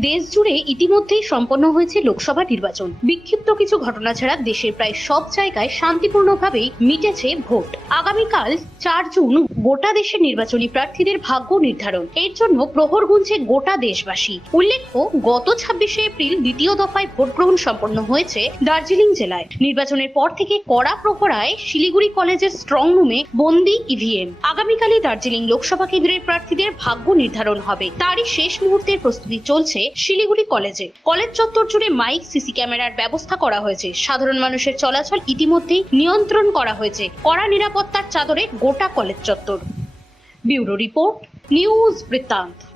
দেশ জুড়ে ইতিমধ্যেই সম্পন্ন হয়েছে লোকসভা নির্বাচন। বিক্ষিপ্ত কিছু ঘটনা ছাড়া দেশের প্রায় সব জায়গায় শান্তিপূর্ণভাবেই মিটেছে ভোট। আগামীকাল চার জুন গোটা দেশের নির্বাচনী প্রার্থীদের ভাগ্য নির্ধারণ। এর জন্য প্রহর গুনছে গোটা দেশবাসী। উল্লেখ্য, গত ছাব্বিশে এপ্রিল দ্বিতীয় দফায় ভোট গ্রহণ সম্পন্ন হয়েছে দার্জিলিং জেলায়। নির্বাচনের পর থেকে কড়া প্রহরায় শিলিগুড়ি কলেজের স্ট্রং রুমে বন্দি ইভিএম আগামীকালই দার্জিলিং লোকসভা কেন্দ্রের প্রার্থীদের ভাগ্য নির্ধারণ হবে। তারই শেষ মুহূর্তের প্রস্তুতি চলছে শিলিগুড়ি কলেজে। কলেজ চত্বর জুড়ে মাইক, সিসি ক্যামেরার ব্যবস্থা করা হয়েছে। সাধারণ মানুষের চলাচল ইতিমধ্যেই নিয়ন্ত্রণ করা হয়েছে কড়া নিরাপত্তার চাদরে গোটা কলেজ চত্বর। ব্যুরো রিপোর্ট, নিউজ বৃত্তান্ত।